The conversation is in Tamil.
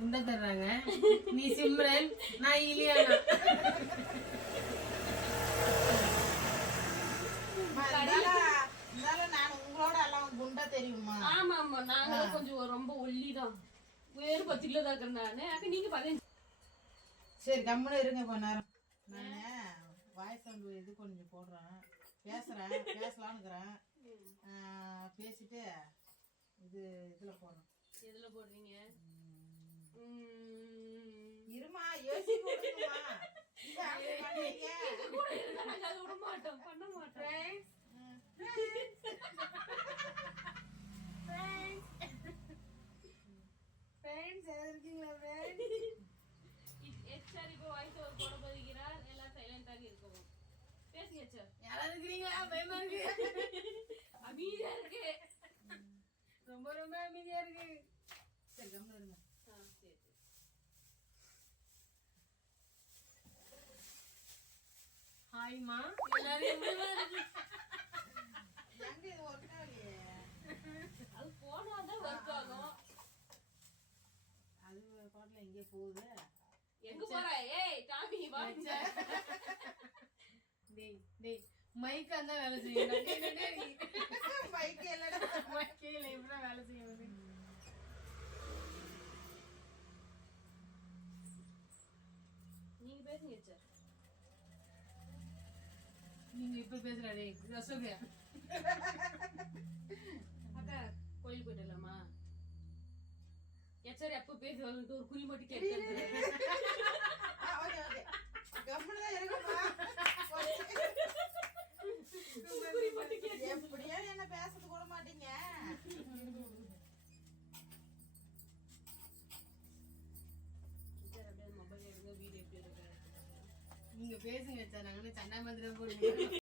முண்டை தர்றாங்க. நீ சிம்ரன், நான் இலியானா. நான் உங்களோட எல்லாம் குண்டா தெரியுமா? ஆமா ஆமா, நாங்க கொஞ்சம் ரொம்ப ஒல்லிதான். வேறு 10 கிலோ தான் இருக்கேன் நானு. அப்ப நீங்க 15. சரி கம்முன்னு இருங்க கொஞ்ச நேரம். நானு வாய்ஸ் சவுண்ட் இது கொஞ்சம் போடுறேன், பேசலாம்னுக்குறேன். பேசிட்டு இது இதுல போடுறேன். எதுல போடுறீங்க? இருமா யோசிக்க விடுங்கம்மா. விட மாட்டோம், பண்ண மாட்டோம். எச்ஆர் இப்போ வாய்ஸ் ஓவர் போட போகிறார். எல்லாம் சைலண்டாக இருக்கவும். பேசுங்க எச்ஆர். யாராவது இருக்கிறீங்களா? பயமா இருக்கு. அமைதியா இருக்கு. ரொம்ப ரொம்ப அமைதியா இருக்கு. சரி கம்முன்னு இருங்க. சரி. ஹாய்மா. எல்லாரும் எங்க இது ஒர்க் ஆகலையே? அது போனாதான் ஒர்க் ஆகும். அது பாட்டுல எங்கே போகுது? எங்க போற? ஏய் டாமி வா. டேய் மைக் அந்த வேலை செய்யணும். மைக் இல்லடா. மைக் இல்ல, இப்படி வேலை செய்யணும். நீங்க பேசுங்க சார். நீங்க இப்ப பேசுறாடே ரசோகா. அக்கா கோயில் போயிடலாமா? எச்ஆர் எப்ப பேசுவாங்க ஒரு குறி மட்டும் கேட்கறது. ஓகே ஓகே கம்முன்னு தான் இருக்குமா. குறி மட்டும் கேட்க. எப்படியா என்ன பேசது கூட மாட்டீங்க. மொபைல் எடுங்க, வீடியோ எப்படி இருக்கு? நீங்க பேசுங்க சார், நாங்க சண்டா மந்திரம் போடுங்க.